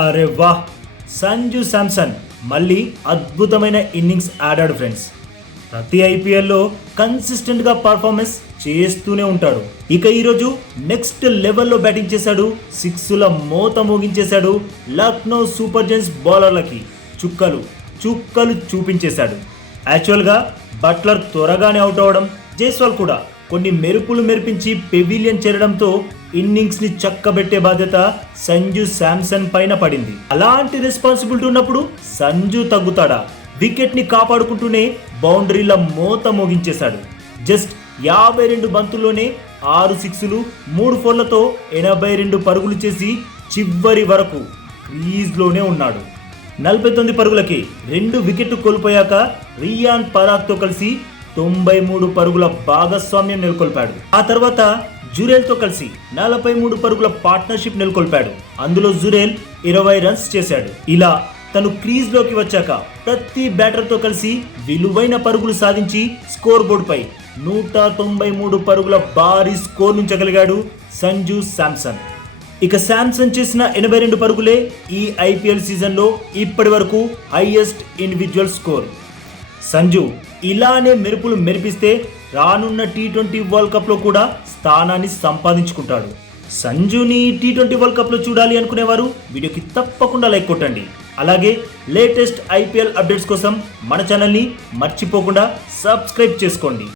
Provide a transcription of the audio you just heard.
అరే వాహ్, సంజు శాంసన్ మళ్ళీ అద్భుతమైన ఇన్నింగ్స్ ఆడాడు ఫ్రెండ్స్. ప్రతి ఐపీఎల్లో కన్సిస్టెంట్గా పర్ఫార్మెన్స్ చేస్తూనే ఉంటాడు. ఇక ఈరోజు నెక్స్ట్ లెవెల్లో బ్యాటింగ్ చేశాడు. సిక్స్ల మోత మోగించేశాడు. లక్నో సూపర్ జైంట్స్ బౌలర్లకి చుక్కలు చూపించేశాడు. యాక్చువల్గా బట్లర్ త్వరగానే అవుట్ అవ్వడం, జైస్వాల్ కూడా కొన్ని మెరుపులు మెరిపించి పెవిలియన్ చేరడంతో ఇన్నింగ్స్ ని చక్కబెట్టే బాధ్యత సంజు శాంసన్ పైన పడింది. అలాంటి రెస్పాన్సిబిలిటీ ఉన్నప్పుడు సంజు తగ్గుతాడా? వికెట్ ని కాపాడుకుంటూనే బౌండరీల మోత మోగించేశాడు. జస్ట్ 52 బంతుల్లోనే 6 సిక్స్లు 3 ఫోర్లతో 82 పరుగులు చేసి చివరి వరకు క్రీజ్లోనే ఉన్నాడు. 49 పరుగులకి 2 వికెట్లు కోల్పోయాక రియాన్ పరాగ్తో కలిసి 93 పరుగుల భాగస్వామ్యం నెలకొల్పాడు. ఆ తర్వాత జురేల్తో కలిసి 43 పరుగుల పార్ట్నర్షిప్ నెలకొల్పాడు. అందులో జురేల్ 20 రన్స్ చేశాడు. ఇలా తను క్రీజ్ లోకి వచ్చాక ప్రతి బ్యాటర్తో కలిసి విలువైన పరుగులు సాధించి స్కోర్ బోర్డ్ పై 193 పరుగుల భారీ స్కోర్ నుంచగలిగాడు సంజు శాంసన్. ఇక శాంసన్ చేసిన 82 పరుగులే ఈ ఐపీఎల్ సీజన్లో ఇప్పటి వరకు హైయెస్ట్ ఇండివిజువల్ స్కోర్. సంజు ఇలానే మెరుపులు మెరిపిస్తే రానున్న టీ20 వరల్డ్ కప్ లో కూడా స్థానాన్ని సంపాదించుకుంటాడు. సంజుని టీ20 వరల్డ్ కప్ లో చూడాలి అనుకునేవారు వీడియోకి తప్పకుండా లైక్ కొట్టండి. అలాగే లేటెస్ట్ ఐపీఎల్ అప్డేట్స్ కోసం మన ఛానల్ని మర్చిపోకుండా సబ్స్క్రైబ్ చేసుకోండి.